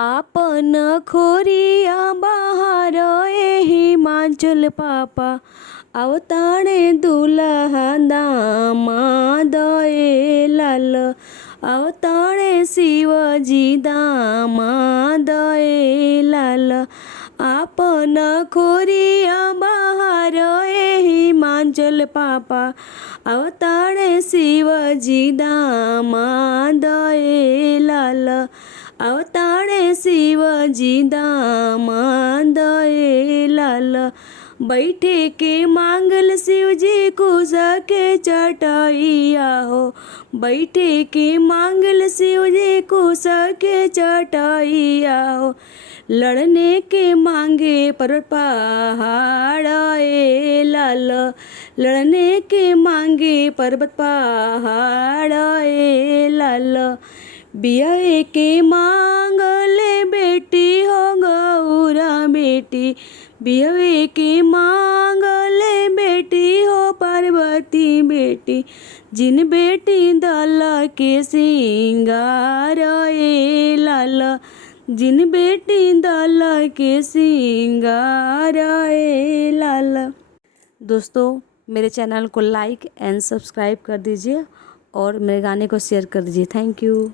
आपन खोरिया बाहर हिमाचल पापा अवताणे दुल्हा दामाद लाल अवताणे शिवजी दामाद लाल आपन खोरिया बाहर हिमाचल पापा अवताणे शिवजी दामाद लाल अवतारे शिवजी दामाद लाल बैठे के मांगल शिवजी कुश के चटैया हो बैठे के मांगल शिवजी कुश के चटैया हो लड़ने के मांगे पर्वत पहाड़ लाल लड़ने के मांगे पर्वत पहाड़ लाल बियाहे के मांगले बेटी हो गौरा बेटी बियाहे के मांगले बेटी हो पार्वती बेटी जिन बेटी दल के सिंगार लाल जिन बेटी दल के सिंगार लाल। दोस्तों मेरे चैनल को लाइक एंड सब्सक्राइब कर दीजिए और मेरे गाने को शेयर कर दीजिए। Thank you.